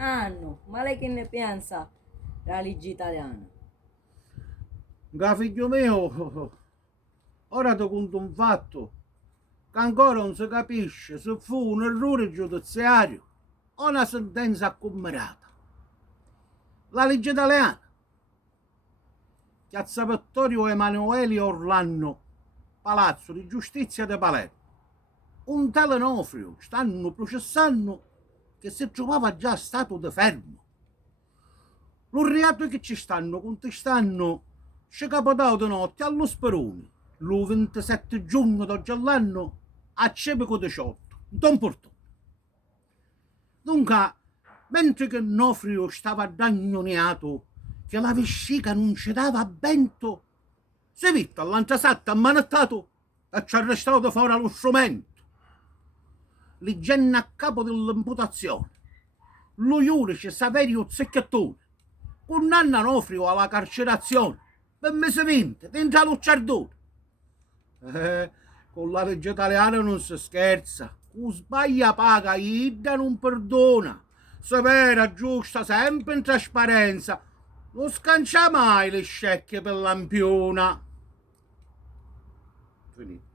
Ah no, ma lei che ne pensa della legge italiana? Ga figlio mio, ora ti conto un fatto che ancora non si capisce se fu un errore giudiziario o una sentenza accumulata. La legge italiana, Piazza Vittorio Emanuele Orlando, Palazzo di Giustizia di Palermo. Un tale Nofrio stanno processando che si trovava già stato di fermo. Lo reato che ci stanno contestando ci capitò di notte allo Sperone, lo 27 giugno d'oggi all'anno a Cepico 18, Don Portone. Dunque, mentre che Nofrio stava addagnonato che la vescica non ci dava vento, si vide all'antasatto ammanettato e ci ha arrestato fuori allo strumento. Ligenna a capo dell'imputazione, lo giudice Saverio Zecchettone, condanna Nofrio alla carcerazione per mese 20 dentro allo Ciardone. Eh, con la legge italiana non si scherza. Chi sbaglia paga, Ida non perdona. Severa, giusta, sempre in trasparenza. Non scancia mai le scecche per lampiona. Finito.